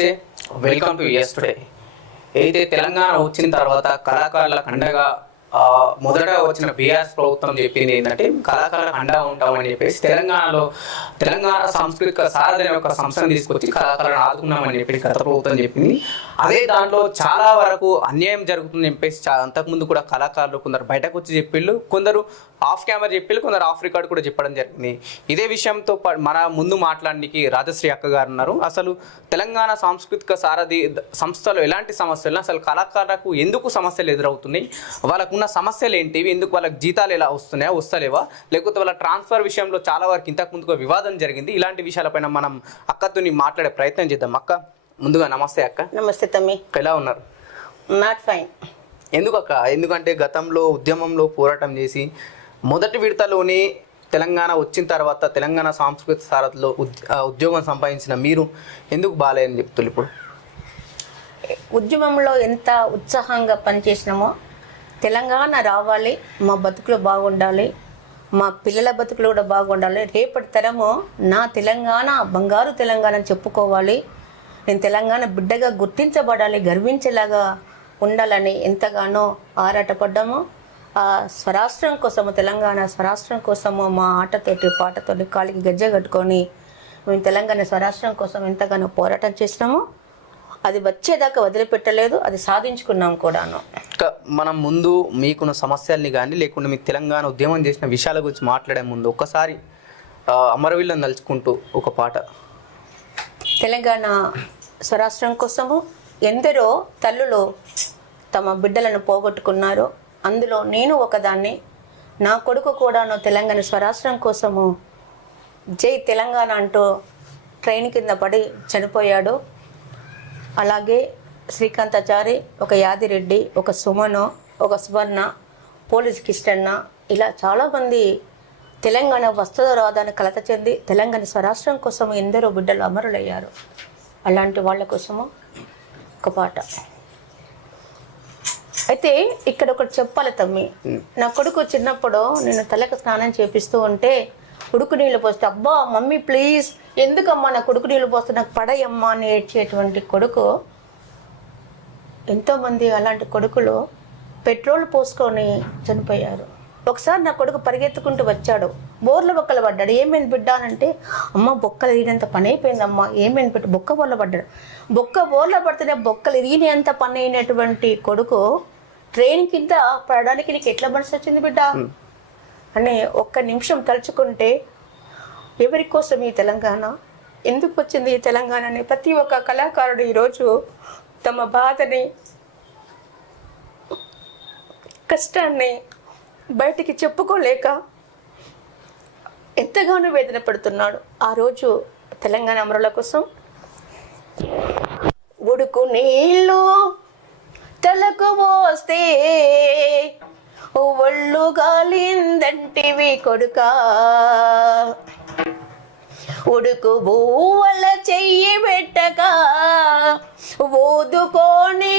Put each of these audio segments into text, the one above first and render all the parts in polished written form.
నమస్తే, welcome to yes today. అయితే తెలంగాణ వచ్చిన తర్వాత కళాకారులకు అండగా మొదట వచ్చిన బీఆర్ఎస్ ప్రభుత్వం చెప్పింది ఏంటంటే కళాకారులకు అండగా ఉంటామని చెప్పేసి తెలంగాణ సాంస్కృతిక సారథి అనే ఒక సంస్థను తీసుకొచ్చి కళాకారులను ఆదుకున్నామని చెప్పి గత ప్రభుత్వం చెప్పింది. అదే దాంట్లో చాలా వరకు అన్యాయం జరుగుతుందని చెప్పేసి అంతకుముందు కూడా కళాకారులు కొందరు బయటకు వచ్చి చెప్పిళ్ళు, కొందరు ఆఫ్ కెమెరా చెప్పిళ్ళు, కొందరు ఆఫ్ రికార్డ్ కూడా చెప్పడం జరిగింది. ఇదే విషయంతో మన ముందు మాట్లాడడానికి రాజశ్రీ అక్క గారు ఉన్నారు. అసలు తెలంగాణ సాంస్కృతిక సారథి సంస్థలో ఎలాంటి సమస్యలు, అసలు కళాకారులకు ఎందుకు సమస్యలు ఎదురవుతున్నాయి, వాళ్ళకున్న సమస్యలు ఏంటివి, ఎందుకు వాళ్ళకి జీతాలు ఎలా వస్తున్నాయా వస్తలేవా, లేకపోతే వాళ్ళ ట్రాన్స్ఫర్ విషయంలో చాలా వరకు ఇంతకు ముందుగా వివాదం జరిగింది. ఇలాంటి విషయాలపైన మనం అక్కతో మాట్లాడే ప్రయత్నం చేద్దాం. అక్క, ముందుగా నమస్తే అక్క. నమస్తే తమ్మి, ఎలా ఉన్నారు? Not fine. ఎందుకు అక్క? ఎందుకంటే గతంలో ఉద్యమంలో పోరాటం చేసి మొదటి విడతలోనే తెలంగాణ వచ్చిన తర్వాత తెలంగాణ సాంస్కృతిక సారథిలో ఉద్యోగం సంపాదించిన మీరు ఎందుకు బాగాలేదని చెప్తున్నారు? ఇప్పుడు ఉద్యమంలో ఎంత ఉత్సాహంగా పనిచేసినామో, తెలంగాణ రావాలి, మా బతుకులు బాగుండాలి, మా పిల్లల బతుకులు కూడా బాగుండాలి, రేపటి తరము నా తెలంగాణ బంగారు తెలంగాణ అని చెప్పుకోవాలి, నేను తెలంగాణ బిడ్డగా గుర్తించబడాలి, గర్వించేలాగా ఉండాలని ఎంతగానో ఆరాటపడ్డాము. ఆ స్వరాష్ట్రం కోసము, తెలంగాణ స్వరాష్ట్రం కోసము మా ఆటతోటి పాటతోటి కాలికి గజ్జ కట్టుకొని మేము తెలంగాణ స్వరాష్ట్రం కోసం ఎంతగానో పోరాటం చేసినాము. అది వచ్చేదాకా వదిలిపెట్టలేదు, అది సాధించుకున్నాం కూడాను. మనం ముందు మీకున్న సమస్యల్ని కానీ లేకుండా మీకు తెలంగాణ ఉద్యమం చేసిన విషయాల గురించి మాట్లాడే ముందు ఒక్కసారి అమరవీళ్ళని తలుచుకుంటూ ఒక పాట. తెలంగాణ స్వరాష్ట్రం కోసము ఎందరో తల్లులు తమ బిడ్డలను పోగొట్టుకున్నారు. అందులో నేను ఒకదాన్ని. నా కొడుకు కూడాను తెలంగాణ స్వరాష్ట్రం కోసము జై తెలంగాణ అంటూ ట్రైన్ కింద పడి చనిపోయాడు. అలాగే శ్రీకాంతాచారి, ఒక యాదిరెడ్డి, ఒక సుమను, ఒక సువర్ణ, పోలీస్ కిష్టన్న, ఇలా చాలామంది తెలంగాణ వస్త్రరాధాన్ని కలత చెంది తెలంగాణ స్వరాష్ట్రం కోసం ఎందరో బిడ్డలు అమరులయ్యారు. అలాంటి వాళ్ళ కోసము ఒక పాట. అయితే ఇక్కడ ఒకటి చెప్పాలి తమ్మి, నా కొడుకు చిన్నప్పుడు నేను తలకు స్నానం చేపిస్తూ ఉంటే ఉడుకు నీళ్ళు పోస్తే, అబ్బా మమ్మీ ప్లీజ్ ఎందుకమ్మా నా కొడుకు నీళ్ళు పోస్తే నాకు పడయమ్మా అని ఏడ్చేటువంటి కొడుకు. ఎంతోమంది అలాంటి కొడుకులు పెట్రోల్ పోసుకొని చనిపోయారు. ఒకసారి నా కొడుకు పరిగెత్తుకుంటూ వచ్చాడు, బోర్ల బొక్కలు పడ్డాడు. ఏమైంది బిడ్డ అంటే, అమ్మ బొక్కలు ఇరిగినంత పని అయిపోయిందమ్మా. ఏమైంది బిడ్డ? బొక్క బోర్ల పడ్డాడు. బొక్క బోర్ల పడితేనే బొక్కలు ఇరిగినంత పని అయినటువంటి కొడుకు ట్రైన్ కింద పడడానికి నీకు ఎట్లా మనసు వచ్చింది బిడ్డ అని ఒక్క నిమిషం తలుచుకుంటే, ఎవరి కోసం ఈ తెలంగాణ, ఎందుకు వచ్చింది ఈ తెలంగాణ అని ప్రతి ఒక్క కళాకారుడు ఈరోజు తమ బాధని, కష్టాన్ని బయటికి చెప్పుకోలేక ఎంతగానో వేదన పడుతున్నాడు. ఆ రోజు తెలంగాణ అమరుల కోసం ఉడుకు నీళ్ళు తలకు పోస్తే ఒళ్ళు గాలిందంటివి కొడుకా, ఉడుకు బూవల చెయ్యి పెట్టక ఊదుకొని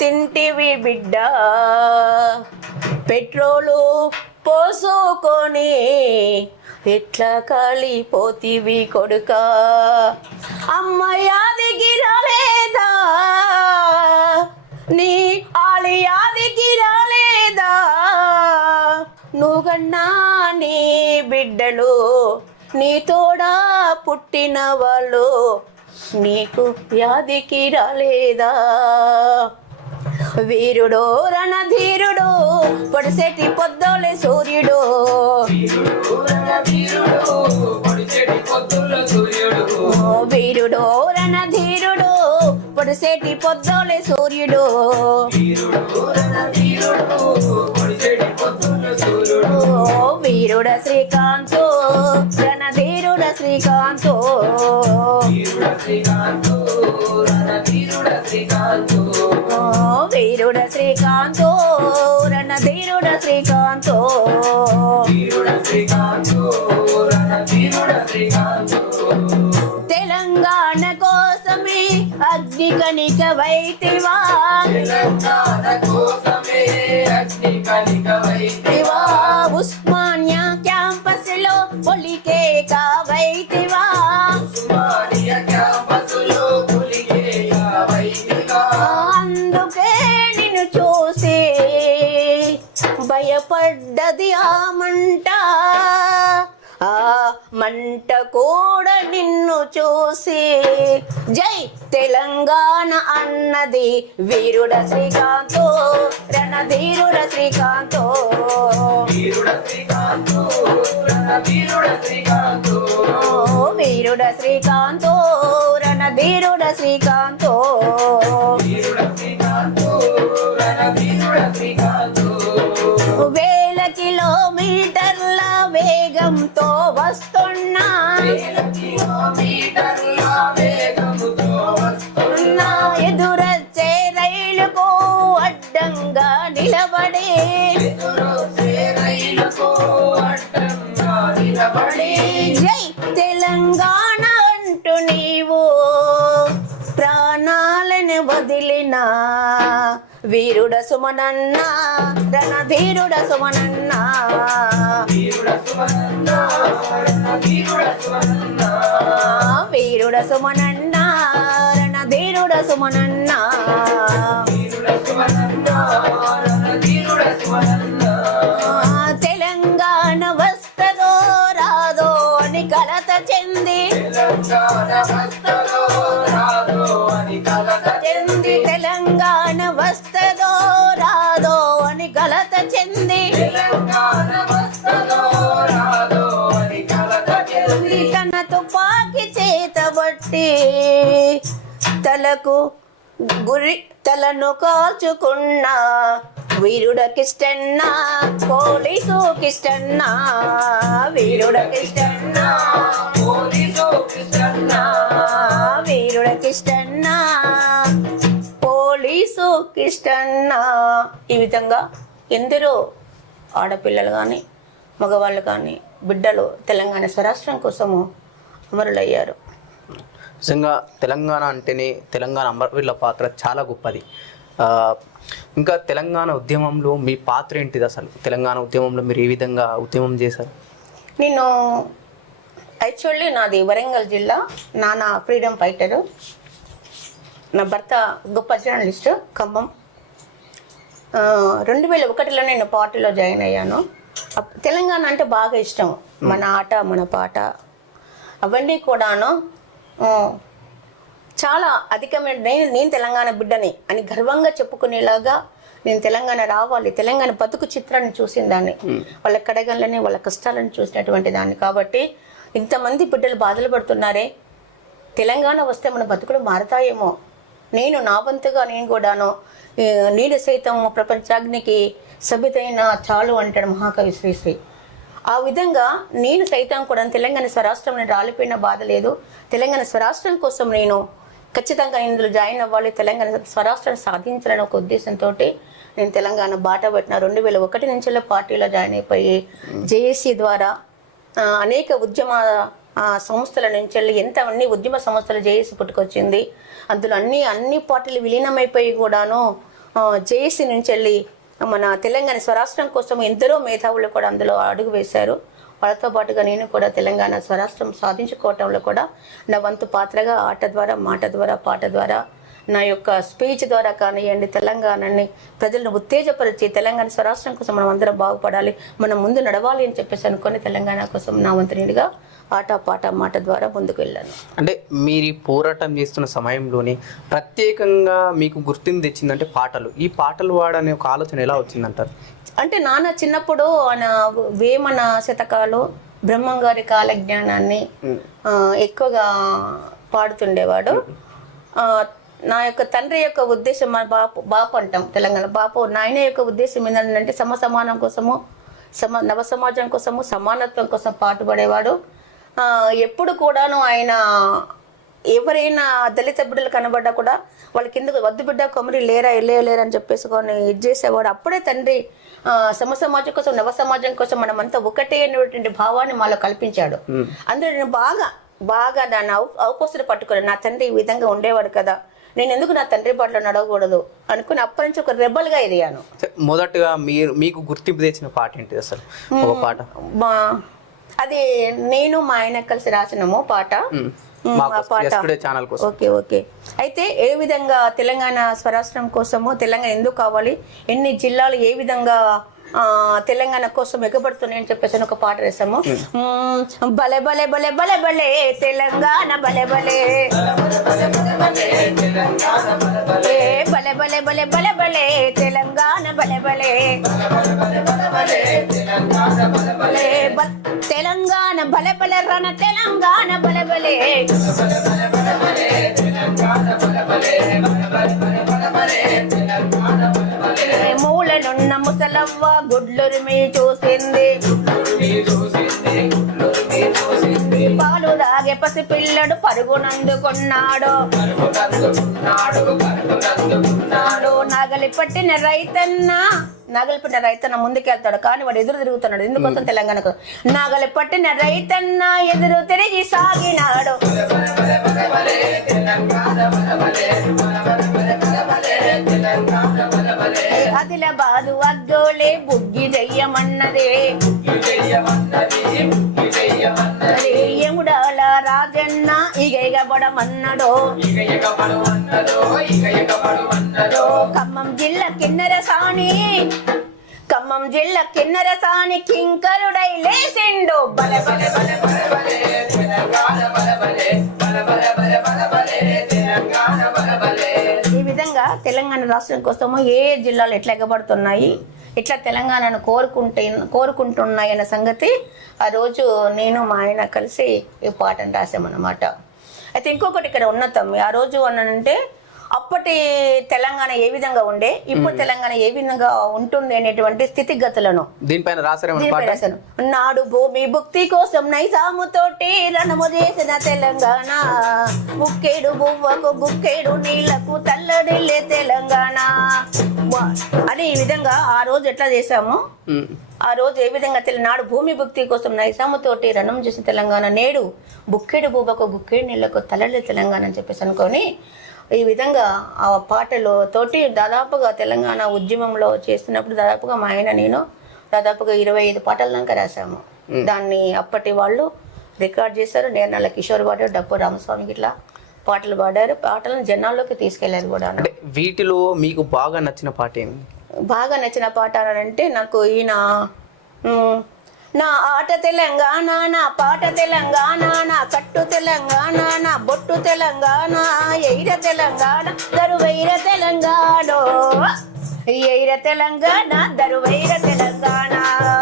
తింటివి బిడ్డ, పెట్రోలు పోసుకొని ఎట్లా కాలిపోతివి కొడుకా, అమ్మ యాదికి రాలేదా, నీ ఆలి యాదికి రాలేదా, నువ్వన్నా నీ బిడ్డలు, నీ తోడా పుట్టిన వాళ్ళు, నీకు వ్యాధికి రాలేదా, వీరుడో రణధీరుడు పొడిసేటి పొద్దోలే సూర్యుడు, వీరుడో రణధీరుడు పొడిసేటి పొద్దోలే సూర్యుడు, వీరుడ శ్రీకాంతు రణధీరుడ శ్రీకాంతు, వీరుడ శ్రీకాంతు రణధీరుడ శ్రీకాంతు, తెలంగాణ కోసమే అగ్ని కణిక వైతివా, ఉస్మానియా క్యాంపస్ లో పొలికే కావైతివా, అందుకే నిన్ను చూసి భయపడ్డది ఆ మంట, ఆ మంట కూడా నిన్ను చూసి జై తెలంగాణ అన్నది వీరుడ శ్రీకాంతో, రణధీరుడ శ్రీకాంతో, వీరుడ శ్రీకాంతో, వీరుడ శ్రీకాంతో, రణధీరుడ శ్రీకాంతో, వేల కిలోమీటర్ల వేగంతో వస్తున్నా, ఎదురొచ్చే రైలుకు అడ్డంగా నిలబడి, జై తెలంగాణ అంటూ నీవు ప్రాణాలను వదిలిన వీరుడ సుమనన్న, రణధీరుడ సుమనన్న, వీరుడ సుమనన్న, రణధీరుడ సుమనన్న. తెలంగాణ వస్తదో రాదో అని కలత చెంది, తెలంగాణ వస్తదో రాదో అని కలత చెంది, తన తుపాకి చేతబట్టి తలకు గురి తలను కాల్చుకున్న వీరుడ కిష్టన్న, పోలీసు కిష్టన్న, వీరుడ కిష్టన్న, వీరుడ కిష్టన్న, పోలీసు కిష్టన్న. ఈ విధంగా ఎందరో ఆడపిల్లలు కానీ మగవాళ్ళు కానీ బిడ్డలు తెలంగాణ స్వరాష్ట్రం కోసము అమరులయ్యారు. నిజంగా తెలంగాణ అంటేనే తెలంగాణ అమరవీరుల పాత్ర చాలా గొప్పది. ఇంకా తెలంగాణ ఉద్యమంలో మీ పాత్ర ఏంటిది? అసలు తెలంగాణ ఉద్యమంలో మీరు ఏ విధంగా ఉద్యమం చేశారు? నేను యాక్చువల్లీ నాది వరంగల్ జిల్లా, నాన్న ఫ్రీడమ్ ఫైటరు, నా భర్త గొప్ప జర్నలిస్టు ఖమ్మం. 2001లో నేను పార్టీలో జాయిన్ అయ్యాను. తెలంగాణ అంటే బాగా ఇష్టం, మన ఆట మన పాట అవన్నీ కూడాను చాలా అధికమైన నేను తెలంగాణ బిడ్డని అని గర్వంగా చెప్పుకునేలాగా నేను తెలంగాణ రావాలి, తెలంగాణ బతుకు చిత్రాన్ని చూసిన దాన్ని, వాళ్ళ కడగళ్ళని వాళ్ళ కష్టాలను చూసినటువంటి దాన్ని. కాబట్టి ఇంతమంది బిడ్డలు బాధలు పడుతున్నారే, తెలంగాణ వస్తే మన బతుకులు మారతాయేమో, నేను నా వంతుగా నేను కూడాను నీడు సైతం ప్రపంచాగ్నికి సభ్యతైన చాలు అంటాడు మహాకవి శ్రీశ్రీ. ఆ విధంగా నేను సైతం కూడా తెలంగాణ స్వరాష్ట్రం రాలిపోయిన బాధ లేదు, తెలంగాణ స్వరాష్ట్రం కోసం నేను ఖచ్చితంగా ఇందులో జాయిన్ అవ్వాలి, తెలంగాణ స్వరాష్ట్రాన్ని సాధించాలని ఒక ఉద్దేశంతో నేను తెలంగాణ బాట పట్టిన. 2001 నుంచి పార్టీలో జాయిన్ అయిపోయి జేఏసీ ద్వారా అనేక ఉద్యమ సంస్థల నుంచి అన్ని ఉద్యమ సంస్థలు జేఏసీ పుట్టుకొచ్చింది. అందులో అన్ని పార్టీలు విలీనమైపోయి కూడాను జేఏసీ నుంచి వెళ్ళి మన తెలంగాణ స్వరాష్ట్రం కోసం ఎందరో మేధావులు కూడా అందులో అడుగు వేశారు. వాళ్ళతో పాటుగా నేను కూడా తెలంగాణ స్వరాష్ట్రం సాధించుకోవటంలో కూడా నా వంతు పాత్రగా ఆట ద్వారా, మాట ద్వారా, పాట ద్వారా, నా యొక్క స్పీచ్ ద్వారా కానివ్వండి, తెలంగాణని ప్రజలను ఉత్తేజపరిచి తెలంగాణ స్వరాష్ట్రం కోసం మనం అందరం బాగుపడాలి, మనం ముందు నడవాలి అని చెప్పేసి అనుకొని తెలంగాణ కోసం నా వంతునిగా ఆట పాట మాట ద్వారా ముందుకు వెళ్ళాను. అంటే మీరు ఈ పోరాటం చేస్తున్న సమయంలోనే ప్రత్యేకంగా మీకు గుర్తింపు తెచ్చిందంటే పాటలు. ఈ పాటలు పాడనే ఒక ఆలోచన ఎలా వచ్చిందంటారు? అంటే నాన్న చిన్నప్పుడు ఆయన వేమన శతకాలు, బ్రహ్మంగారి కాలజ్ఞానాన్ని ఎక్కువగా పాడుతుండేవాడు. నా యొక్క తండ్రి యొక్క ఉద్దేశం, మన బాపు అంటాం తెలంగాణ బాపు, నాయన యొక్క ఉద్దేశం ఏంటంటే సమానం కోసము, నవ సమాజం కోసము, సమానత్వం కోసం పాటుపడేవాడు. ఎప్పుడు కూడాను ఆయన ఎవరైనా దళిత బిడ్డలు కనబడ్డా కూడా వాళ్ళ కిందకు వద్దు బిడ్డ కొమరి లేరా లేరా అని చెప్పేసుకొని ఇది చేసేవాడు. అప్పుడే తండ్రి సమాజం కోసం, నవ సమాజం కోసం మనమంతా ఒకటే అనేటువంటి భావాన్ని మాలో కల్పించాడు. అందులో నేను బాగా దాన్ని అవపోసలు పట్టుకున్నాను. నా తండ్రి ఈ విధంగా ఉండేవాడు కదా, నేను ఎందుకు నా తండ్రి బాటలో నడవకూడదు అనుకుని అప్పటి నుంచి ఒక రెబల్గా ఎదిగాను. మొదటగా మీకు గుర్తింపు తెచ్చిన పాట ఏంటి అసలు? ఒక పాట అది నేను మా ఆయన కలిసి రాసినాము పాట. ఎస్టుడే ఛానల్ కోసం. Okay okay. అయితే ఏ విధంగా తెలంగాణ స్వరాష్ట్రం కోసము తెలంగాణ ఎందుకు కావాలి, ఎన్ని జిల్లాలు ఏ విధంగా తెలంగాణ కోసం ఎగబడుతున్నాయని చెప్పేసి ఒక పాట వేసాము. బలే బలే బలే బలే బలే తెలంగాణ బలే బలే బలే బలే బలే బలే బలే తెలంగాణ బలే బలే తెలంగాణ బలే బలే రణ తెలంగాణ బలే బలే మూలనున్న ముసలవ్వ గుడ్లురిమి చూసింది, పాలు దాగే పసి పిల్లడు పరుగునందుకున్నాడు, నగలి పట్టిన రైతన్న ముందుకెళ్తాడు కానీ వాడు ఎదురు తిరుగుతున్నాడు. ఎందుకోసం తెలంగాణకు. నగలి పట్టిన రైతన్న ఎదురు తిరిగి సాగినాడు, ఆదిలాబాదు అద్దోలే బుగ్గి చెయ్యమన్నదే, ఎముడాల రాజన్న ఇగబడమన్నాడో, ఖమ్మం జిల్లా కిన్నెర సాని కింకరుడై లేసిండు, బలే బలే బలే బలే బలే తెలంగాణ బలే బలే బలే బలే బలే బలే తెలంగాణ బలే బలే. ఈ విధంగా తెలంగాణ రాష్ట్రం కోసము ఏ జిల్లాలు ఎట్లా ఎగబడుతున్నాయి, ఎట్లా తెలంగాణను కోరుకుంటున్నాయి అన్న సంగతి ఆ రోజు నేను మా ఆయన కలిసి ఈ పాటను రాసామన్నమాట. అయితే ఇంకొకటి ఇక్కడ ఉన్నతం, ఆ రోజు అనంటే అప్పటి తెలంగాణ ఏ విధంగా ఉండే, ఇప్పుడు తెలంగాణ ఏ విధంగా ఉంటుంది అనేటువంటి స్థితిగతులను దీనిపైన రాశాను. నాడు భూమి భుక్తి కోసం నైజాముతోటి రణము చేసిన తెలంగాణ, ముక్కేడు బువ్వకు గుక్కేడు నీళ్లకు తల్లడిల్లే తెలంగాణ అని ఈ విధంగా ఆ రోజు ఎట్లా చేశాము, ఆ రోజు ఏ విధంగా నాడు భూమి భుక్తి కోసం నైజాముతోటి రణం చేసిన తెలంగాణ, నేడు బుక్కేడు బువ్వకు గుక్కేడు నీళ్లకు తల్లడిల్లే తెలంగాణ అని చెప్పేసి అనుకొని ఈ విధంగా ఆ పాటలు తోటి దాదాపుగా తెలంగాణ ఉద్యమంలో చేస్తున్నప్పుడు దాదాపుగా మా ఆయన నేను దాదాపుగా 25 పాటల దాకా రాసాము. దాన్ని అప్పటి వాళ్ళు రికార్డ్ చేశారు. నేర్నల్ల కిషోర్ పాడారు, డప్పు రామస్వామి ఇట్లా పాటలు పాడారు. పాటలను జనాల్లోకి తీసుకెళ్లారు కూడా. వీటిలో మీకు బాగా నచ్చిన పాట ఏంటి? బాగా నచ్చిన పాట అంటే నాకు ఈయన నా ఆట తెలంగాణ, నా పాట తెలంగాణ, నా కట్టు తెలంగాణ, నా బొట్టు తెలంగాణ, ఎయిర తెలంగాణ దరువైర తెలంగాణ, ఎయిర తెలంగాణ దరువైర తెలంగాణ,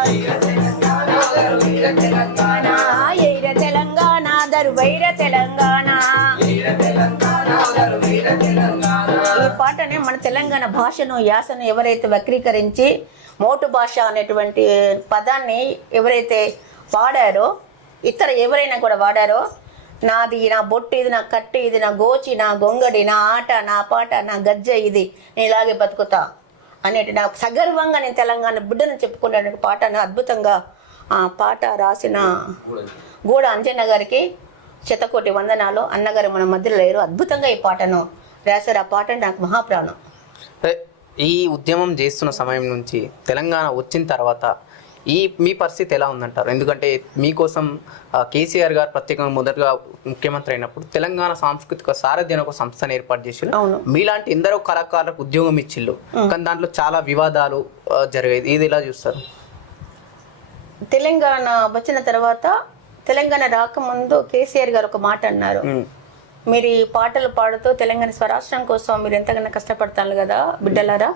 ఎయిర తెలంగాణ దరువైర తెలంగాణ. ఈ పాటనే మన తెలంగాణ భాషను యాసను ఎవరైతే వక్రీకరించి మోటు భాష అనేటువంటి పదాన్ని ఎవరైతే వాడారో, ఇతర ఎవరైనా కూడా వాడారో, నాది నా బొట్టు ఇది, నా కట్టు ఇది, నా గోచి, నా గొంగడి, నా ఆట, నా పాట, నా గజ్జ ఇది, నేను ఇలాగే బతుకుతా అనేటి నాకు సగర్వంగా నేను తెలంగాణ బిడ్డను చెప్పుకునే పాటను అద్భుతంగా ఆ పాట రాసిన గూడ అంజన్న గారికి శతకోటి వందనాలు. అన్నగారు మన మధ్యలో లేరు, అద్భుతంగా ఈ పాటను రాశారు. ఆ పాట నాకు మహాప్రాణం. ఈ ఉద్యమం చేస్తున్న సమయం నుంచి తెలంగాణ వచ్చిన తర్వాత మీ పరిస్థితి ఎలా ఉందంటారు? ఎందుకంటే మీకోసం కేసీఆర్ గారు ప్రత్యేకంగా మొదటగా ముఖ్యమంత్రి అయినప్పుడు తెలంగాణ సాంస్కృతిక సారథ్యం ఒక సంస్థను ఏర్పాటు చేసిళ్ళు. మీలాంటి ఎందరో కళాకారులకు ఉద్యోగం ఇచ్చిళ్ళు, కానీ దాంట్లో చాలా వివాదాలు జరిగేది. ఇది ఎలా చూస్తారు? తెలంగాణ వచ్చిన తర్వాత, తెలంగాణ రాకముందు కేసీఆర్ గారు ఒక మాట అన్నారు, మీరు ఈ పాటలు పాడుతూ తెలంగాణ స్వరాష్ట్రం కోసం మీరు ఎంతగానో కష్టపడతాను కదా బిడ్డలారా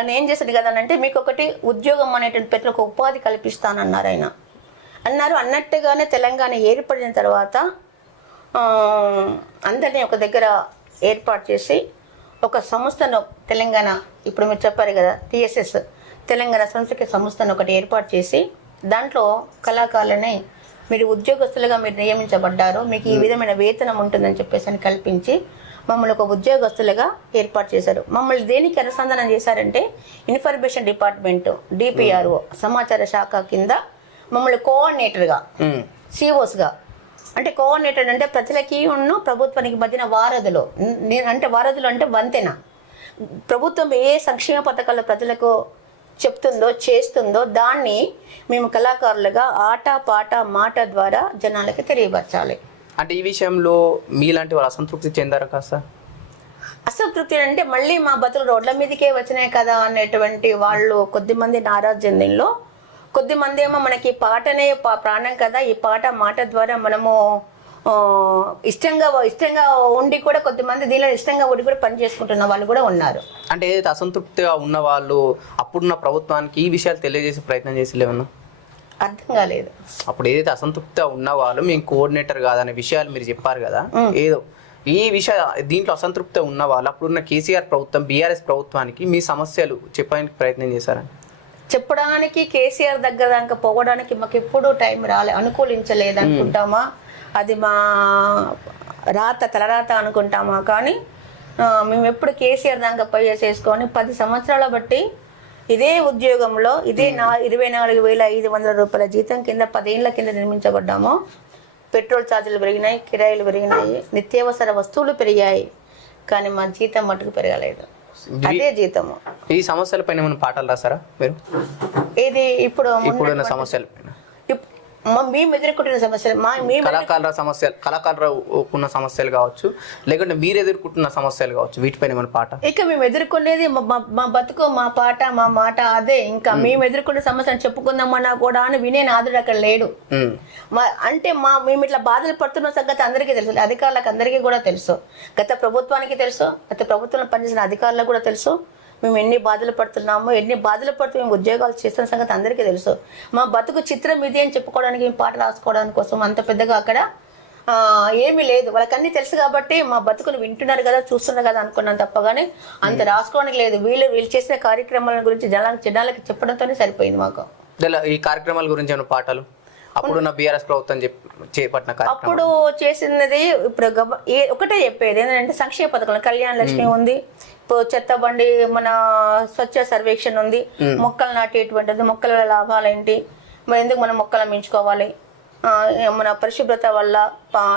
అని ఏం చేశాడు కదా అంటే, మీకు ఒకటి ఉద్యోగం అనేటువంటి ప్రతి ఒక ఉపాధి కల్పిస్తానన్నారు ఆయన అన్నట్టుగానే తెలంగాణ ఏర్పడిన తర్వాత అందరినీ ఒక దగ్గర ఏర్పాటు చేసి ఒక సంస్థను తెలంగాణ, ఇప్పుడు మీరు చెప్పారు కదా టిఎస్ఎస్ తెలంగాణ సంస్కృతి సంస్థను ఒకటి ఏర్పాటు చేసి దాంట్లో కళాకారులని మీరు ఉద్యోగస్తులుగా మీరు నియమించబడ్డారు, మీకు ఈ విధమైన వేతనం ఉంటుందని చెప్పేసి అని కల్పించి మమ్మల్ని ఒక ఉద్యోగస్తులుగా ఏర్పాటు చేశారు. మమ్మల్ని దేనికి అనుసంధానం చేశారంటే ఇన్ఫర్మేషన్ డిపార్ట్మెంట్ డిపిఆర్ఓ సమాచార శాఖ కింద మమ్మల్ని కోఆర్డినేటర్గా సిఓస్గా, అంటే కోఆర్డినేటర్ అంటే ప్రజలకి ప్రభుత్వానికి మధ్యన వారధులు అంటే వారధులు అంటే వంతెన. ప్రభుత్వం ఏ సంక్షేమ పథకాలు ప్రజలకు చెప్తుందో చేస్తుందో దాన్ని మేము కళాకారులుగా ఆట పాట మాట ద్వారా జనాలకి తెలియపరచాలి. అంటే ఈ విషయంలో మీలాంటి వాళ్ళు అసంతృప్తి చెందారా కాస్త? అసంతృప్తి అంటే మళ్ళీ మా బతులు రోడ్ల మీదకే వచ్చినాయి కదా అనేటువంటి వాళ్ళు కొద్దిమంది నారాజన్యంలో, కొద్దిమంది ఏమో మనకి పాటనే ప్రాణం కదా, ఈ మాట ద్వారా మనము ఇష్టంగా ఉండి కూడా కొద్దిమంది దీనిలో ఇష్టంగా ఉండి కూడా పని చేసుకుంటున్న వాళ్ళు కూడా ఉన్నారు. అంటే ఏదైతే అసంతృప్తిగా ఉన్న వాళ్ళు అప్పుడున్న ప్రభుత్వానికి ఈ విషయాలు తెలియజేసే ప్రయత్నం చేసి లేవన్నా? అర్థం కాలేదు. అప్పుడు ఏదైతే అసంతృప్తిగా ఉన్న వాళ్ళు మేము కోఆర్డినేటర్ కాదనే విషయాలు మీరు చెప్పారు కదా, ఏదో ఈ దీంట్లో అసంతృప్తి ఉన్న వాళ్ళు అప్పుడున్న కేసీఆర్ ప్రభుత్వం బీఆర్ఎస్ ప్రభుత్వానికి మీ సమస్యలు చెప్పడానికి ప్రయత్నం చేశారని? చెప్పడానికి కేసీఆర్ దగ్గర దాకా పోవడానికి మాకు ఎప్పుడూ టైం అనుకూలించలేదు అనుకుంటామా, అది మా తలరాత అనుకుంటామా, కానీ మేము ఎప్పుడు కేసీఆర్ దాకా పోయి చేసుకొని 10 సంవత్సరాల బట్టి ఇదే ఉద్యోగంలో ఇదే 24,500 రూపాయల జీతం కింద 10 ఏళ్ల కింద నిర్మించబడ్డాము. పెట్రోల్ ఛార్జీలు పెరిగినాయి, కిరాయిలు పెరిగినాయి, నిత్యావసర వస్తువులు పెరిగాయి, కానీ మా జీతం మటుకు పెరగలేదు. అదే జీతము. ఈ సమస్యల పైన ఏమైనా పాటలు రాసారా మీరు? ఇది ఇప్పుడున్న సమస్యల పైన మేము ఎదుర్కొంటున్న సమస్యలు, కళాకారుల సమస్యలు కావచ్చు, లేకుంటే మీరు ఎదుర్కొంటున్న సమస్యలు కావచ్చు, వీటిపైన ఏమైనా పాట? ఇక మేము ఎదుర్కొనేది మా బతుకు, మా పాట, మా మాట అదే. ఇంకా మేము ఎదుర్కొనే సమస్యను చెప్పుకుందామన్నా కూడా అని వినే నాదుడు అక్కడ లేడు. అంటే మేము ఇట్లా బాధలు పడుతున్న సంగతి అందరికీ తెలుసు, అధికారులకు అందరికీ కూడా తెలుసు, గత ప్రభుత్వానికి తెలుసు, గత ప్రభుత్వంలో పనిచేసిన అధికారులకు కూడా తెలుసు. మేము ఎన్ని బాధలు పడుతున్నామో, ఎన్ని బాధలు పడుతూ మేము ఉద్యోగాలు చేస్తున్న సంగతి అందరికీ తెలుసు. మా బతుకు చిత్రం ఇది అని చెప్పుకోవడానికి, మేము పాట రాసుకోవడానికి కోసం అంత పెద్దగా అక్కడ ఏమీ లేదు. వాళ్ళకన్నీ తెలుసు కాబట్టి మా బతుకును వింటున్నారు కదా, చూస్తున్నారు కదా అనుకున్నాను తప్ప కానీ అంత రాసుకోవడానికి లేదు. వీళ్ళు చేసిన కార్యక్రమాల గురించి జనాలకి చెప్పడంతోనే సరిపోయింది మాకు. ఈ కార్యక్రమాల గురించి ఏమైనా పాటలు అప్పుడున్న బీఆర్ఎస్ ప్రభుత్వం చేపట్టిన అప్పుడు చేసినది ఇప్పుడు ఒకటే చెప్పేది ఏంటంటే సంక్షేమ పథకాలు, కళ్యాణ లక్ష్మి ఉంది, చెత్త బండి, మన స్వచ్ఛ సర్వేక్షణ ఉంది, మొక్కలు నాటేటువంటిది, మొక్కల లాభాలు ఏంటి, మరి ఎందుకు మనం మొక్కలను పెంచుకోవాలి, మన పరిశుభ్రత వల్ల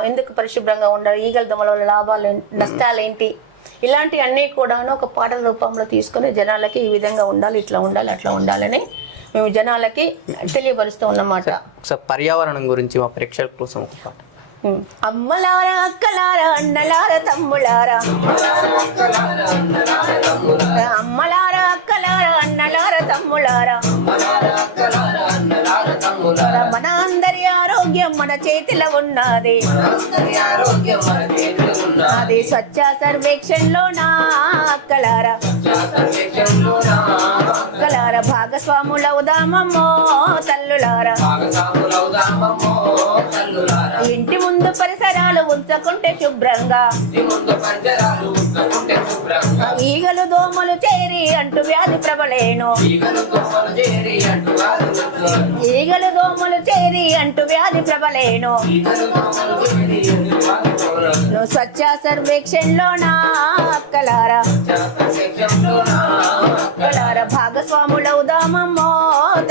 ఎందుకు పరిశుభ్రంగా ఉండాలి, ఈగల దొమల వల్ల లాభాలు నష్టాలు ఏంటి, ఇలాంటివన్నీ కూడా ఒక పాటల రూపంలో తీసుకొని జనాలకి ఈ విధంగా ఉండాలి, ఇట్లా ఉండాలి, అట్లా ఉండాలని మేము జనాలకి తెలియపరుస్తూ ఉన్నమాట. పర్యావరణం గురించి మా ప్రేక్షకుల కోసం ఒక పాట. అమ్మలారా, అక్కలారా, అన్నలారా, తమ్ములారా, అమ్మలారా, అక్కలారా, అన్నలారా, తమ్ములారా, మన అందరి ఆరోగ్యం మన చేతిలో ఉన్నది, అది స్వచ్ఛ సర్వేక్షణలో నా అక్కలారా, అక్కలారా, భాగస్వాముల ఉదామమ్మో తల్లులారా, ఇంటి ముందు పరిసరాలు ఉంచకుంటే శుభ్రంగా, ఈగలు దోమలు చేరి అంటూ వ్యాధి ప్రబలేను, ఈగలు దోమలు చేరి అంటూ వ్యాధి ప్రబలేను, స్వచ్ఛ సర్వేక్షణలో నా అక్కలారా, అక్కలారా, భాగస్వాముల ఉదామమ్మో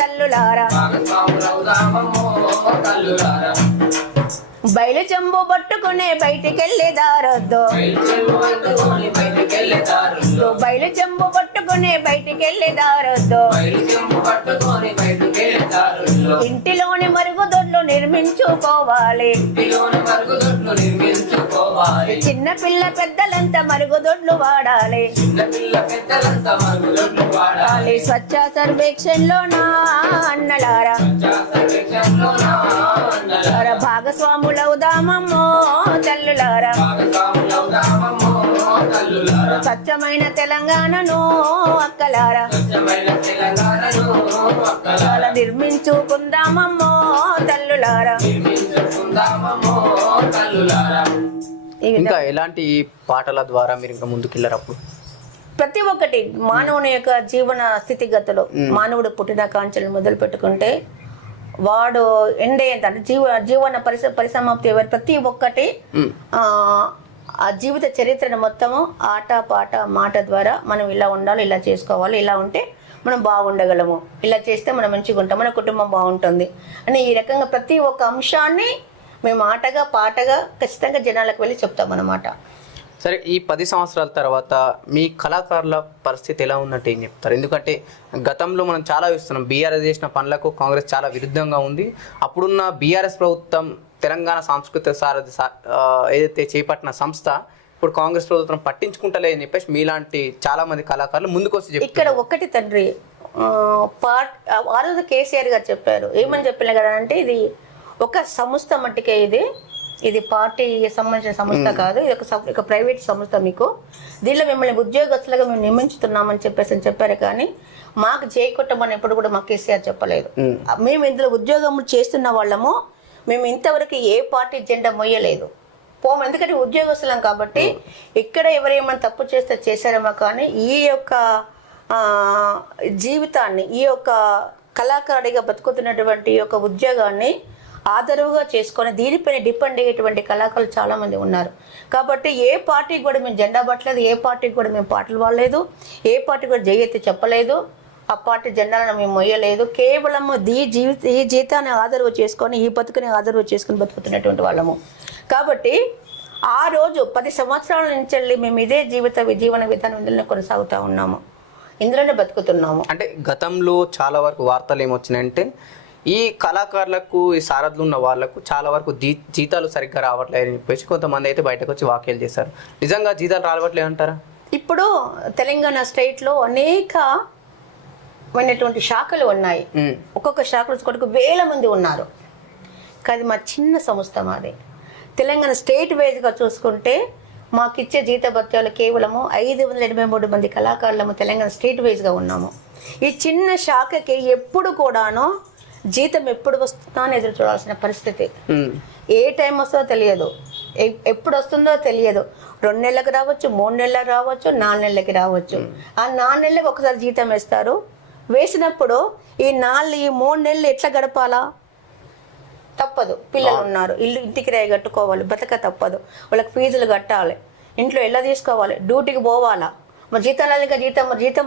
తల్లులారా, బయలు చెంబు పట్టుకునే బయటికెళ్ళేదారొద్దు, బయలు చెంబు పట్టుకునే బయటికెళ్ళేదారొద్దు, ఇంటిలోని మరుగుదొడ్లు నిర్మించుకోవాలి, చిన్న పిల్ల పెద్దలంతా మరుగుదొడ్లు వాడాలి, స్వచ్ఛ సర్వేక్షణలో నా అన్నలారా, భాగస్వాముల ఉదామమ్మో తల్లులారా, స్వచ్ఛమైన తెలంగాణను అక్కలారా, నిర్మించుకుందామమ్మో తల్లులారా. ఇంకా ఎలాంటి పాటల ద్వారా మీరు ఇంకా ముందుకెళ్ళారు? అప్పుడు ప్రతి ఒక్కటి మానవుని యొక్క జీవన స్థితిగతులు, మానవుడు పుట్టిన కాంచెలు మొదలు పెట్టుకుంటే వాడు ఎండేంత అంటే జీవన పరిసమాప్తి ప్రతి ఒక్కటి ఆ జీవిత చరిత్రను మొత్తము ఆట పాట మాట ద్వారా మనం ఇలా ఉండాలి, ఇలా చేసుకోవాలి, ఇలా ఉంటే మనం బాగుండగలము, ఇలా చేస్తే మనం మంచిగా ఉంటాం, మన కుటుంబం బాగుంటుంది అని ఈ రకంగా ప్రతి ఒక్క అంశాన్ని మేము ఆటగా పాటగా ఖచ్చితంగా జనాలకు వెళ్ళి చెప్తాం అన్నమాట. సరే, ఈ 10 సంవత్సరాల తర్వాత మీ కళాకారుల పరిస్థితి ఎలా ఉన్నట్టు ఏం చెప్తారు? ఎందుకంటే గతంలో మనం చాలా చూస్తున్నాం, బీఆర్ఎస్ చేసిన పనులకు కాంగ్రెస్ చాలా విరుద్ధంగా ఉంది. అప్పుడున్న బీఆర్ఎస్ ప్రభుత్వం తెలంగాణ సాంస్కృతిక సారథి ఏదైతే చేపట్టిన సంస్థ ఇప్పుడు కాంగ్రెస్ ప్రభుత్వం పట్టించుకుంటలే అని చెప్పేసి మీలాంటి చాలా మంది కళాకారులు ముందుకొచ్చి చెప్పారు. ఇక్కడ ఒకటి తండ్రి ఆ రోజు కేసీఆర్ గారు చెప్పారు, ఏమని చెప్పిన కదా అంటే ఇది ఒక సంస్థ మట్టికే, ఇది పార్టీకి సంబంధించిన సంస్థ కాదు, ఇది ఒక ప్రైవేట్ సంస్థ, మీకు దీనిలో మిమ్మల్ని ఉద్యోగస్తులుగా మేము నియమించుతున్నామని చెప్పారు. కానీ మాకు చేయకొట్టమని ఎప్పుడు కూడా మాకు కేసీఆర్ చెప్పలేదు. మేము ఇందులో ఉద్యోగం చేస్తున్న వాళ్ళము, మేము ఇంతవరకు ఏ పార్టీ జెండా మొయ్యలేదు పోము, ఎందుకంటే ఉద్యోగస్తులం కాబట్టి ఇక్కడ ఎవరేమైనా తప్పు చేస్తే చేశారేమో, కానీ ఈ యొక్క జీవితాన్ని, ఈ యొక్క కళాకారుడిగా బతుకుతున్నటువంటి ఈ యొక్క ఉద్యోగాన్ని ఆదరవుగా చేసుకొని దీనిపైన డిపెండ్ అయ్యేటువంటి కళాకారులు చాలా మంది ఉన్నారు. కాబట్టి ఏ పార్టీకి కూడా మేము జెండా పట్టలేదు, ఏ పార్టీకి కూడా మేము పాటలు పాడలేదు, ఏ పార్టీ కూడా జయెత్తి చెప్పలేదు, ఆ పార్టీ జెండాలను మేము మొయ్యలేదు. కేవలం ఈ జీతాన్ని ఆదరవు చేసుకొని, ఈ బతుకుని ఆదరవు చేసుకొని బతుకుతున్నటువంటి వాళ్ళము. కాబట్టి ఆ రోజు 10 సంవత్సరాల నుంచి వెళ్ళి మేము ఇదే జీవన విధానం ఇందులోనే కొనసాగుతూ ఉన్నాము, ఇందులోనే బతుకుతున్నాము. అంటే గతంలో చాలా వరకు వార్తలు ఏమొచ్చినాయంటే ఈ కళాకారులకు, ఈ సారథులు ఉన్న వాళ్ళకు చాలా వరకు జీతాలు సరిగ్గా రావట్లేదని చెప్పేసి కొంతమంది అయితే బయటకు వచ్చి వ్యాఖ్యలు చేశారు. నిజంగా జీతాలు రావట్లేదు అంటారా? ఇప్పుడు తెలంగాణ స్టేట్లో అనేకమైనటువంటి శాఖలు ఉన్నాయి, ఒక్కొక్క శాఖలు కొరకు వేల మంది ఉన్నారు. కానీ మా చిన్న సంస్థ మాది. తెలంగాణ స్టేట్ వైజ్గా చూసుకుంటే మాకు ఇచ్చే జీతభత్యాలు కేవలము 583 మంది కళాకారులము తెలంగాణ స్టేట్ వైజ్గా ఉన్నాము. ఈ చిన్న శాఖకి ఎప్పుడు కూడాను జీతం ఎప్పుడు వస్తుందో అని ఎదురు చూడాల్సిన పరిస్థితి. ఏ టైం వస్తుందో తెలియదు, ఎప్పుడు వస్తుందో తెలియదు. 2 నెలలకు రావచ్చు, 3 నెలలకు రావచ్చు, 4 నెలలకి రావచ్చు. ఆ 4 నెలలకు ఒకసారి జీతం వేస్తారు. వేసినప్పుడు ఈ 3 నెలలు ఎట్లా గడపాలా? తప్పదు. పిల్లలు ఉన్నారు, ఇంటికి రాయి కట్టుకోవాలి, బతక తప్పదు. వాళ్ళకి ఫీజులు కట్టాలి, ఇంట్లో ఎలా తీసుకోవాలి, డ్యూటీకి పోవాలా. మరి జీతం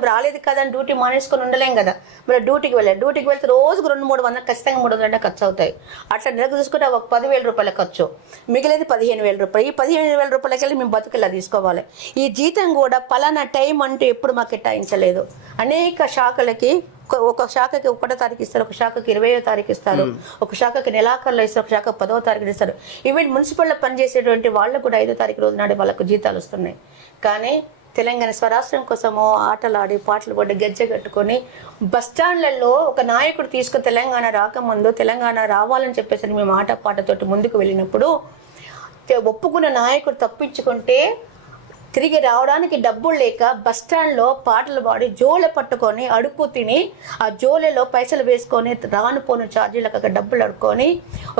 రాలేదు కదా అని డ్యూటీ మానేసుకొని ఉండలేం కదా. మరి డ్యూటీకి వెళ్తే రోజుకు 200-300 ఖచ్చితంగా 300 ఖర్చు అవుతాయి. అట్లా నెలకు చూసుకుంటే ఒక 10,000 రూపాయల ఖర్చు, మిగిలేదు 15,000 రూపాయలు. ఈ 15,000 రూపాయలకి వెళ్ళి మేము బతుకులా తీసుకోవాలి. ఈ జీతం కూడా పలానా టైం అంటూ ఎప్పుడు మాకు కేటాయించలేదు. అనేక శాఖలకి ఒక శాఖకి 1వ తారీఖు ఇస్తారు, ఒక శాఖకి 20వ తారీఖు ఇస్తారు, ఒక శాఖకి నెలాఖరులో ఇస్తారు, ఒక శాఖ 10వ తారీఖున ఇస్తారు. ఈవెన్ మున్సిపల్లో పనిచేసేటువంటి వాళ్ళకు కూడా 5వ తారీఖు రోజు నాడు వాళ్ళకు జీతాలు వస్తున్నాయి. కానీ తెలంగాణ స్వరాష్ట్రం కోసము ఆటలాడి పాటలు పడి గజ్జె కట్టుకొని బస్టాండ్లలో ఒక నాయకుడు తీసుకుని తెలంగాణ రాకముందు తెలంగాణ రావాలని చెప్పేసి మేము ఆట పాటతోటి ముందుకు వెళ్ళినప్పుడు ఒప్పుకున్న నాయకుడు తప్పించుకుంటే తిరిగి రావడానికి డబ్బులు లేక బస్టాండ్లో పాటలు పాడి జోలె పట్టుకొని అడుపు తిని ఆ జోలెలో పైసలు వేసుకొని రానుపోను ఛార్జీలకు అక్కడ డబ్బులు అడుక్కొని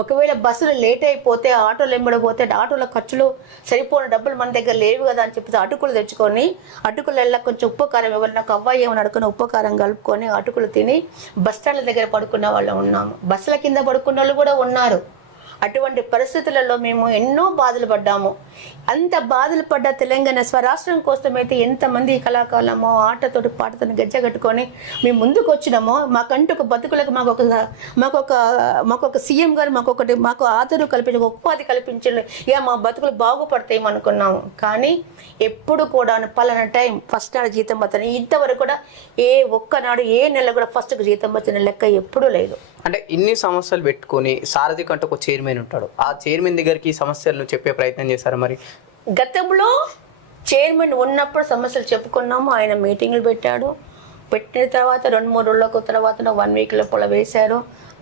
ఒకవేళ బస్సులు లేట్ అయిపోతే ఆటోలు ఎంబడిపోతే ఆటోల ఖర్చులు సరిపోయిన డబ్బులు మన దగ్గర లేవు కదా అని చెప్పి అటుకులు తెచ్చుకొని అటుకులలో కొంచెం ఉప్పు కారం ఇవ్వాలి, నాకు అవ్వాయి ఏమని అడుకుని ఉప్పు కారం కలుపుకొని అటుకులు తిని బస్టాండ్ల దగ్గర పడుకున్న వాళ్ళు ఉన్నాము. బస్సుల కింద పడుకున్న వాళ్ళు కూడా ఉన్నారు. అటువంటి పరిస్థితులలో మేము ఎన్నో బాధలు పడ్డాము. అంత బాధలు పడ్డ తెలంగాణ స్వరాష్ట్రం కోసమైతే ఎంతమంది కళాకారులమో ఆటతోటి పాటతోటి గజ్జ కట్టుకొని మేము ముందుకు వచ్చినామో మాకంటూ ఒక బతుకులకు మాకు ఒక సీఎం గారు మాకు ఆదరణ కల్పించి ఉపాధి కల్పించండి, ఇక మా బతుకులు బాగుపడతాయి అనుకున్నాము. కానీ ఎప్పుడు కూడా పలానా టైం ఫస్ట్ నాడు జీతం వచ్చిన ఇంతవరకు కూడా ఏ ఒక్కనాడు ఏ నెల కూడా ఫస్ట్కి జీతం వచ్చిన లెక్క ఎప్పుడూ లేదు. అంటే ఇన్ని సమస్యలు పెట్టుకొని సారథి కంటే ఒక చైర్మన్ ఉంటాడు, ఆ చైర్మన్ దగ్గరికి ఈ సమస్యలను చెప్పే ప్రయత్నం చేశారు. మరి గతంలో చైర్మన్ ఉన్నప్పుడు సమస్యలు చెప్పుకున్నాము, ఆయన మీటింగ్లు పెట్టిన తర్వాత 2-3 రోజులకు తర్వాత 1 వీక్ లోపల వేశారు.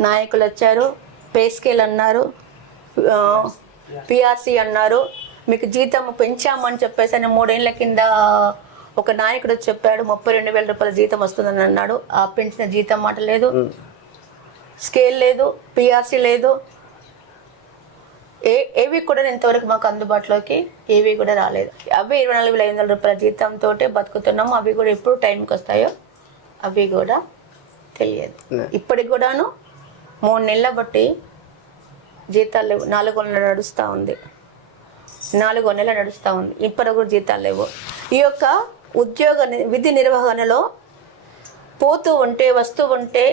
నాయకులు వచ్చారు, పే స్కేల్ అన్నారు, పిఆర్సీ అన్నారు, మీకు జీతం పెంచామని చెప్పేసి ఆయన 3 ఏళ్ల కింద ఒక నాయకుడు చెప్పాడు 32,000 రూపాయల జీతం వస్తుందని అన్నాడు. ఆ పెంచిన జీతం మాట లేదు, స్కేల్ లేదు, పిఆర్సీ లేదు, ఏవి కూడా ఇంతవరకు మాకు అందుబాటులోకి ఏవి కూడా రాలేదు. అవి 24,500 రూపాయల జీతంతో బతుకుతున్నాము. అవి కూడా ఎప్పుడు టైంకి వస్తాయో అవి కూడా తెలియదు. ఇప్పటికి కూడాను 3 నెలల బట్టి జీతాలు లేవు. 4 నెలలు నడుస్తూ ఉంది, 4 నెలలు నడుస్తూ ఉంది, ఇప్పటికి కూడా జీతాలు లేవు. ఈ యొక్క విధి నిర్వహణలో పోతూ ఉంటే వస్తూ ఉంటే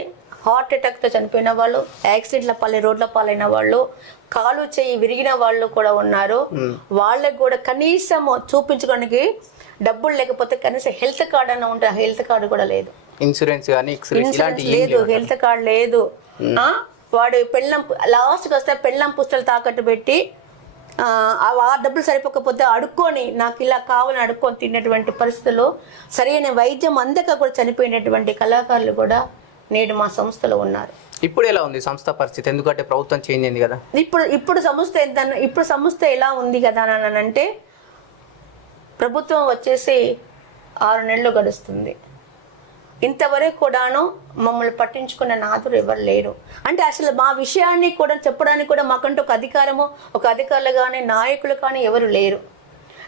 హార్ట్ అటాక్తో చనిపోయిన వాళ్ళు, యాక్సిడెంట్ల రోడ్ల పాలైన వాళ్ళు, కాలు చెయ్యి విరిగిన వాళ్ళు కూడా ఉన్నారు. వాళ్ళకి కూడా కనీసం చూపించుకోవడానికి డబ్బులు లేకపోతే కనీసం హెల్త్ కార్డ్ అన్న ఉంటే హెల్త్ కార్డు కూడా లేదు, ఇన్సూరెన్స్ లేదు, హెల్త్ కార్డ్ లేదు. వాడు పెళ్ళం లాస్ట్కి వస్తే పెళ్ళం పుస్తలు తాకట్టు పెట్టి ఆ డబ్బులు సరిపోకపోతే అడుక్కొని నాకు ఇలా కావాలని అడుక్కొని తిన్నటువంటి పరిస్థితుల్లో సరైన వైద్యం అందక కూడా చనిపోయినటువంటి కళాకారులు కూడా నేడు మా సంస్థలో ఉన్నారు. ఇప్పుడు ఎలా ఉంది సంస్థ పరిస్థితి? ఎందుకంటే ప్రభుత్వం చేంజ్ అయింది కదా. ఇప్పుడు సంస్థ ఎలా ఉంది కదా అని అంటే, ప్రభుత్వం వచ్చేసి 6 నెలలు గడుస్తుంది. ఇంతవరకు కూడాను మమ్మల్ని పట్టించుకున్న నాదురు ఎవరు లేరు. అంటే అసలు మా విషయాన్ని కూడా చెప్పడానికి కూడా మాకంటూ ఒక అధికారులు కానీ నాయకులు కానీ ఎవరు లేరు.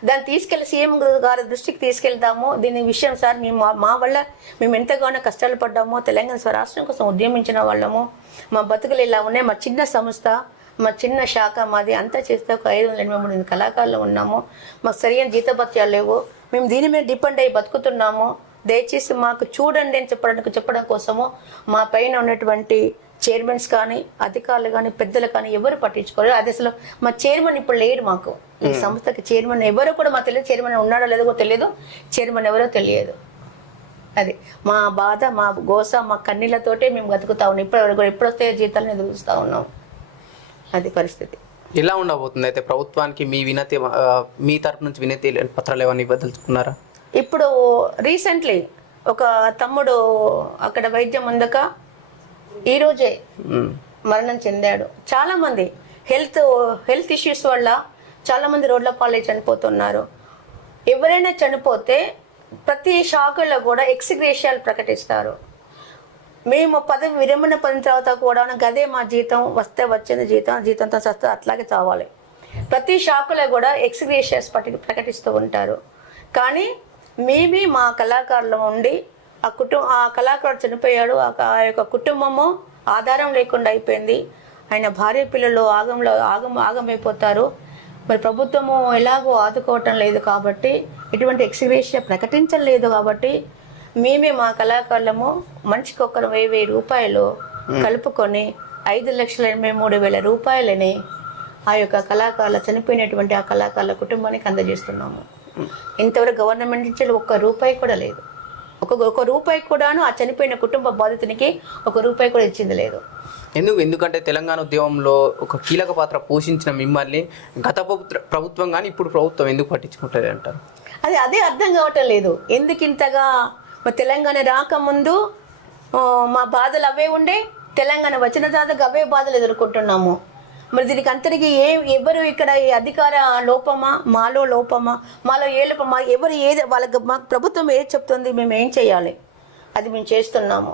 దాన్ని తీసుకెళ్ళి సీఎం గారి దృష్టికి తీసుకెళ్తాము. దీని విషయం సార్ మా వల్ల మేము ఎంతగానో కష్టాలు పడ్డామో, తెలంగాణ స్వరాష్ట్రం కోసం ఉద్యమించిన వాళ్ళము, మా బతుకులు ఇలా ఉన్నాయి, మా చిన్న సంస్థ, మా చిన్న శాఖ మాది, అంతా చేస్తే ఒక 583 కళాకారులు ఉన్నాము, మాకు సరైన జీతభత్యాలు లేవు, మేము దీని మీద డిపెండ్ అయ్యి బతుకుతున్నాము, దయచేసి మాకు చూడండి అని చెప్పడం కోసము మా పైన ఉన్నటువంటి చైర్మన్స్ కానీ అధికారులు కానీ పెద్దలు కానీ ఎవరు పట్టించుకోరు. అది అసలు మా చైర్మన్ ఇప్పుడు లేరు. మాకు ఈ సంస్థకి చైర్మన్ ఎవరో కూడా మాకు తెలియదు. చైర్మన్ ఉన్నాడో లేదో తెలియదు, చైర్మన్ ఎవరో తెలియదు. అది మా బాధ, మా గోస, మా కన్నీళ్ళతోటే మేము బతుకుతా ఉన్నాం. ఎప్పుడు వస్తే జీతాలను ఎదురుస్తూ ఉన్నాం. అది పరిస్థితి. ఎలా ఉండబోతుంది అయితే ప్రభుత్వానికి మీ తరపు నుంచి వినతి పత్రాలు ఏమైనా ఇవ్వదలుచుకున్నారా? ఇప్పుడు రీసెంట్లీ ఒక తమ్ముడు అక్కడ వైద్యం అందక ఈరోజే మరణం చెందాడు. చాలామంది హెల్త్ ఇష్యూస్ వల్ల చాలామంది రోడ్ల పాలై చనిపోతున్నారు. ఎవరైనా చనిపోతే ప్రతి శాఖల్లో కూడా ఎక్స్గ్రేషియాలు ప్రకటిస్తారు. మేము పదవి విరమణ పొందిన తర్వాత కూడా గదే మా జీతం, వస్తే వచ్చిన జీతంతో వస్తే అట్లాగే చావాలి. ప్రతి శాఖలో కూడా ఎక్స్గ్రేషియాస్ ప్రకటిస్తూ ఉంటారు. కానీ మేమే మా కళాకారులు ఉండి ఆ కళాకారుడు చనిపోయాడు, ఆ యొక్క కుటుంబము ఆధారం లేకుండా అయిపోయింది. ఆయన భార్య పిల్లలు ఆగమైపోతారు. మరి ప్రభుత్వము ఎలాగో ఆదుకోవటం లేదు కాబట్టి, ఎటువంటి ఎక్స్గ్రేషియా ప్రకటించలేదు కాబట్టి, మేమే మా కళాకారులము మనిషికి 1,000 రూపాయలు కలుపుకొని 5,83,000 రూపాయలని ఆ యొక్క చనిపోయినటువంటి ఆ కళాకారుల కుటుంబానికి అందజేస్తున్నాము. ఇంతవరకు గవర్నమెంట్ నుంచి 1 రూపాయి కూడా లేదు. ఒక రూపాయి కూడాను ఆ చనిపోయిన కుటుంబ బాధితునికి 1 రూపాయి కూడా ఇచ్చింది లేదు. ఎందుకంటే తెలంగాణ ఉద్యమంలో ఒక కీలక పాత్ర పోషించిన మిమ్మల్ని గత ప్రభుత్వం కానీ ఇప్పుడు ప్రభుత్వం ఎందుకు పట్టించుకుంటుంది అంటారు? అదే అర్థం కావటం లేదు. ఎందుకు ఇంతగా తెలంగాణ రాకముందు మా బాధలు అవే ఉండే, తెలంగాణ వచ్చిన తర్వాత అవే బాధలు ఎదుర్కొంటున్నాము. మరి దీనికి అంతరికి ఎవరు ఇక్కడ అధికార లోపమా, మాలో లోపమా, మాలో ఏ లోపమా, ఎవరు ఏది మాకు ప్రభుత్వం ఏది చెప్తుంది, మేము ఏం చేయాలి, అది మేము చేస్తున్నాము.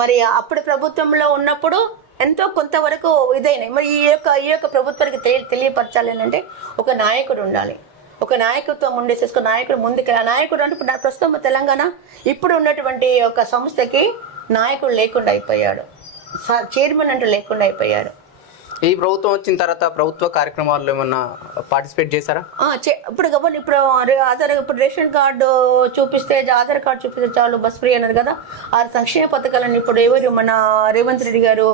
మరి అప్పుడు ప్రభుత్వంలో ఉన్నప్పుడు ఎంతో కొంతవరకు ఇదైనాయి. మరి ఈ యొక్క ప్రభుత్వానికి తెలియపరచాలి అంటే ఒక నాయకుడు ఉండాలి. ఒక నాయకత్వం ఉండేసేసుకు నాయకుడు ముందుకు, నాయకుడు అంటే ప్రస్తుతం తెలంగాణ ఇప్పుడు ఉన్నటువంటి ఒక సంస్థకి నాయకుడు లేకుండా అయిపోయాడు, చైర్మన్ అంటూ లేకుండా అయిపోయాడు. ఈ ప్రభుత్వం వచ్చిన తర్వాత ప్రభుత్వ కార్యక్రమాల్లో ఏమన్నా పార్టిసిపేట్ చేశారా? ఇప్పుడు రేషన్ కార్డు చూపిస్తే, ఆధార్ కార్డు చూపిస్తే చాలు బస్ ఫ్రీ అన్నారు కదా. 6 సంక్షేమ పథకాలను ఇప్పుడు ఎవరు మన రేవంత్ రెడ్డి గారు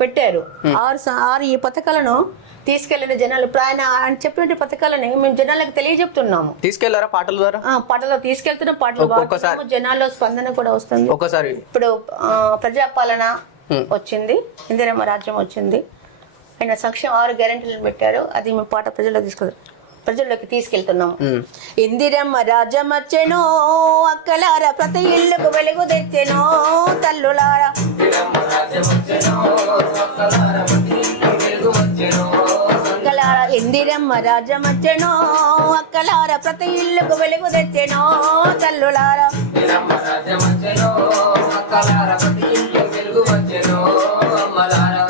పెట్టారు. 6 ఈ పథకాలను తీసుకెళ్లిన జనాలు, ఇప్పుడు ఆయన చెప్పినట్టు పథకాలని మేము జనాలకు తెలియజెప్తున్నాము. తీసుకెళ్లారా? పాటల ద్వారా పాటలు తీసుకెళ్తున్నాం, పాటలు జనాల్లో స్పందన కూడా వస్తుంది. ఒకసారి ఇప్పుడు ప్రజాపాలన వచ్చింది, ఇందిరమ్మ రాజ్యం వచ్చింది, ఆయన సంక్షేమ 6 గ్యారెంటీలను పెట్టారు. అది మేము పాట ప్రజల్లోకి తీసుకెళ్తున్నాము. ఇందిరమ్మ రాజ్యం వచ్చెనో అక్కలారా, ప్రతి ఇళ్ళకు వెలుగు తెచ్చెనో తల్లులారా, ఇందిరమ్మ రాజ్యం వచ్చెనో అక్కలారా, ప్రతి ఇళ్ళకు వెలుగు తెచ్చెనో తల్లులారా,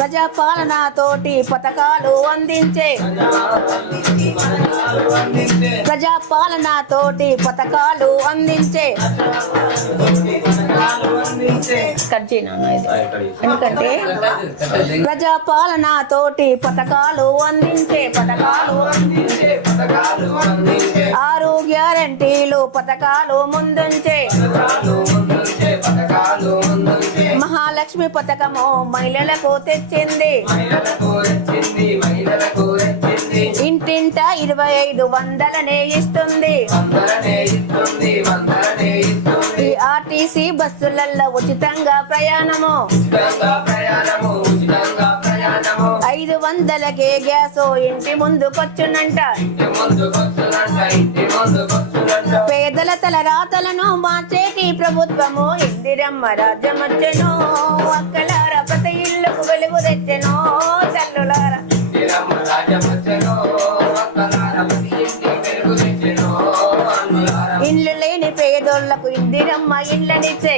ప్రజాపాలన తోటి పథకాలు అందించే, ప్రజాపాలన తోటి పథకాలు అందించే, ఎందుకంటే ప్రజాపాలన తోటి పథకాలు అందించే, 6 గ్యారెంటీలు పథకాలు ముందుంచే, మహాలక్ష్మి పథకము మహిళలకు తెచ్చింది, ఇంటింట 25 వందలనే ఇస్తుంది. ఈ ఆర్టీసీ బస్సులలో ఉచితంగా ప్రయాణము 500కే గ్యాస్ ఇంటి ముందుకొచ్చునంట పేదల తల రాతలను మార్చేటి ప్రభుత్వము ఇందిరమ్మ రాజ్యమొచ్చెను అక్కలార ప్రతి ఇల్లుకు వెలుగు తెచ్చెను తల్లులారా ఇల్లు లేని పేదోళ్లకు ఇందిరమ్మ ఇళ్ళనిచ్చే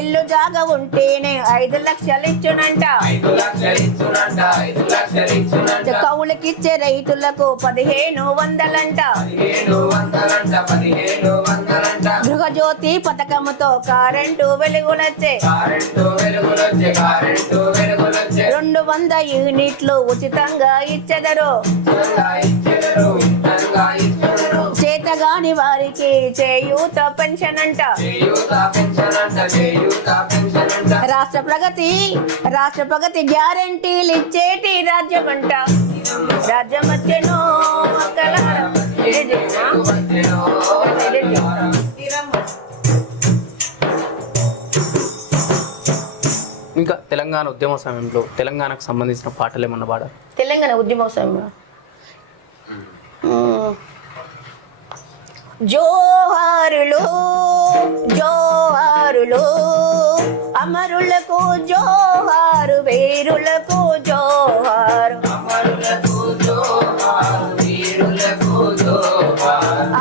ఇల్లు జాగా ఉంటేనే 5 లక్షలు ఇచ్చునంట కౌలుకిచ్చే రైతులకు 1500 గృహజ్యోతి పథకముతో కరెంటు వెలుగులొచ్చే 200 యూనిట్లు ఉచితంగా ఇచ్చెదరు చేతగాని వారికి చేయూత పెన్షన్ అంట రాష్ట్ర ప్రగతి గ్యారెంటీలు ఇచ్చేటి రాజ్యం అంట రాజ్యం వచ్చెను అక్కలారా. ఇంకా తెలంగాణ ఉద్యమ సమయంలో తెలంగాణకు సంబంధించిన పాటలు ఏమన్నా పాడారు? తెలంగాణ ఉద్యమ సమయంలో జోహారులు జోహారులు అమరులకు జోహారు వీరులకు జోహారు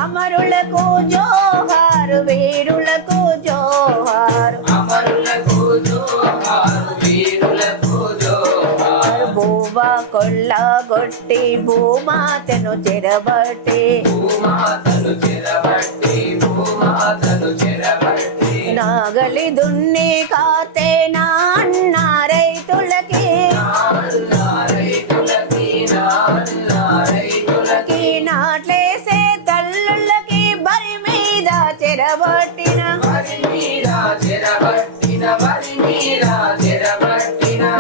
అమరులకు జోహారు వీరులకు జోహారు భూమా కొల్లగొట్టి భూమాతను చెరబట్టి నాగలి దున్ని కాతే నా అన్న రైతులకి నాట్లేసే తల్లులకి బరి మీద చెరబట్టిన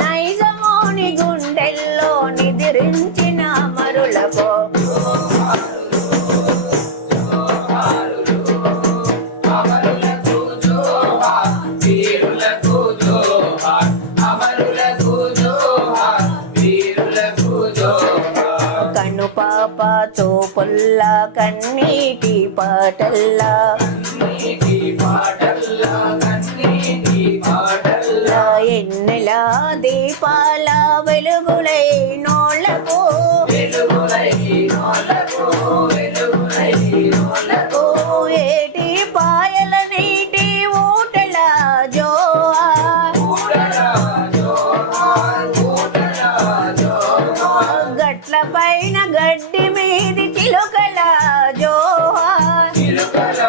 నైజమోని గుండెల్లో నిద్రించిన అమరులకు కన్ను పాప చూపుల్లా కన్నీటి పాటల్లా ఎన్నెల దీపాల వెలుగులై నోళ్ళకు ఏటి పాయల నీటి ఊటల గట్ల పైన గడ్డి మీది చిలుకల జోహార్ చిలుకల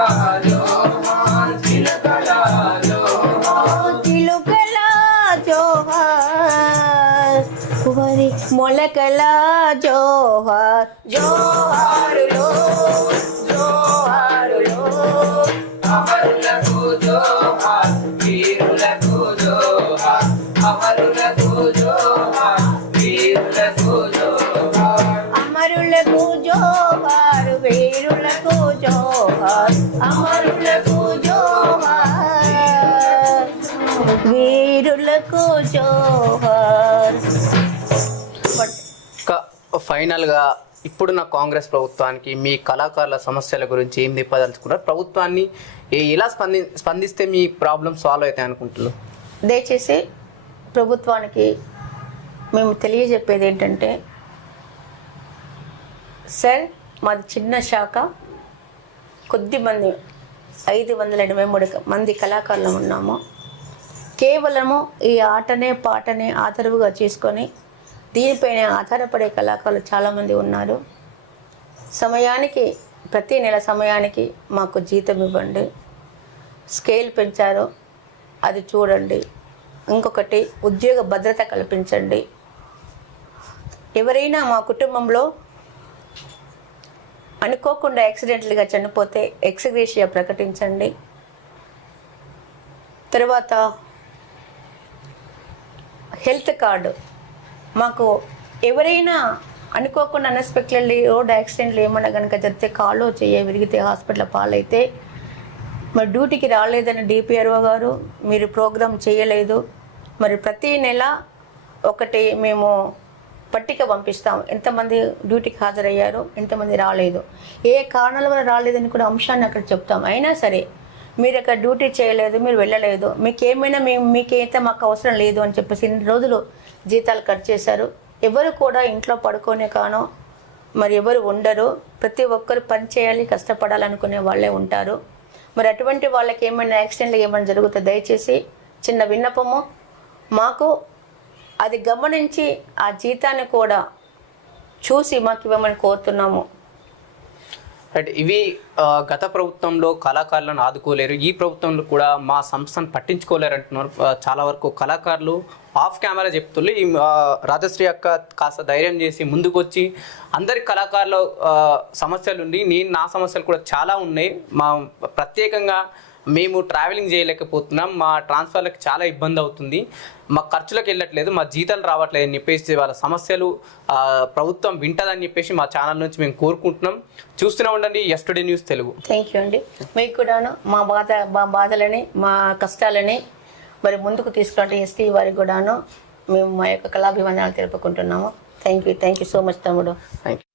జోహార్ వరి మొలకల జోహార్ జోహారులో జోహారులో అమరులకు జోహార్ వీరులకు జోహార్ అమరులకు జోహార్ వీరులకు జోహార్ అమరులకు జోహార్ వీరులకు జోహార్ అమరులకు జోహార్ వీరులకు జోహార్. ఫైనల్గా ఇప్పుడున్న కాంగ్రెస్ ప్రభుత్వానికి మీ కళాకారుల సమస్యల గురించి ఏం చెప్పదలుచుకున్నారు? ప్రభుత్వాన్ని ఎలా స్పందిస్తే మీ ప్రాబ్లమ్ సాల్వ్ అవుతాయి అనుకుంటున్నారు? దయచేసి ప్రభుత్వానికి మేము తెలియజెప్పేది ఏంటంటే, సార్ మాది చిన్న శాఖ, కొద్దిమంది 583 మంది కళాకారులు ఉన్నాము. కేవలము ఈ ఆటనే పాటనే ఆదరువుగా చేసుకొని దీనిపైన ఆధారపడే కళాకారులు చాలామంది ఉన్నారు. సమయానికి ప్రతి నెల సమయానికి మాకు జీతం ఇవ్వండి. స్కేల్ పెంచారు, అది చూడండి. ఇంకొకటి ఉద్యోగ భద్రత కల్పించండి. ఎవరైనా మా కుటుంబంలో అనుకోకుండా యాక్సిడెంట్లుగా చనిపోతే ఎక్స్గ్రేషియా ప్రకటించండి. తర్వాత హెల్త్ కార్డు, మాకు ఎవరైనా అనుకోకుండా అన్ఎక్స్పెక్టెడ్లీ రోడ్ యాక్సిడెంట్లు ఏమన్నా కనుక జరిగితే కాళ్ళు చెయ్యి విరిగితే హాస్పిటల్ పాలైతే మరి డ్యూటీకి రాలేదని డిపిఆర్ఓ గారు మీరు ప్రోగ్రామ్ చేయలేదు. మరి ప్రతి నెల ఒకటి మేము పట్టిక పంపిస్తాం, ఎంతమంది డ్యూటీకి హాజరయ్యారు, ఎంతమంది రాలేదు, ఏ కారణాల వల్ల రాలేదని కూడా అంశాన్ని అక్కడ చెప్తాం. అయినా సరే మీరు అక్కడ డ్యూటీ చేయలేదు, మీరు వెళ్ళలేదు, మీకేమైనా మీకైతే మాకు అవసరం లేదు అని చెప్పేసి ఇన్ని రోజులు జీతాలు కట్ చేశారు. ఎవరు కూడా ఇంట్లో పడుకోనే కానో మరి ఎవరు ఉండరు, ప్రతి ఒక్కరు పని చేయాలి, కష్టపడాలనుకునే వాళ్ళే ఉంటారు. మరి అటువంటి వాళ్ళకి ఏమైనా యాక్సిడెంట్లు ఏమైనా జరుగుతే దయచేసి చిన్న విన్నపము, మాకు అది గమనించి ఆ జీతాన్ని కూడా చూసి మాకు ఇవ్వమని కోరుతున్నాము. రైట్, ఇవి గత ప్రభుత్వంలో కళాకారులను ఆదుకోలేరు, ఈ ప్రభుత్వంలో కూడా మా సంస్థను పట్టించుకోలేరు అంటున్నారు. చాలా వరకు కళాకారులు ఆఫ్ కెమెరా చెప్తున్నారు. ఈ రాజశ్రీ అక్క కాస్త ధైర్యం చేసి ముందుకు వచ్చి అందరి కళాకారుల సమస్యలు ఉండి నా సమస్యలు కూడా చాలా ఉన్నాయి, మా ప్రత్యేకంగా మేము ట్రావెలింగ్ చేయలేకపోతున్నాం, మా ట్రాన్స్ఫర్లకు చాలా ఇబ్బంది అవుతుంది, మా ఖర్చులకు వెళ్ళట్లేదు, మా జీతాలు రావట్లేదు అని చెప్పేసి వాళ్ళ సమస్యలు ప్రభుత్వం వింటదని చెప్పేసి మా ఛానల్ నుంచి మేము కోరుకుంటున్నాం. చూస్తూనే ఉండండి ఎస్టుడే న్యూస్ తెలుగు. థ్యాంక్ యూ అండి. మీకు కూడాను మా బాధలని మా కష్టాలని మరి ముందుకు తీసుకురండి ఎస్టీ వారికి కూడాను మేము మా యొక్క కళాభివందనాలు తెలుపుకుంటున్నాము. థ్యాంక్ యూ సో మచ్ తమ్ముడు. Thank you.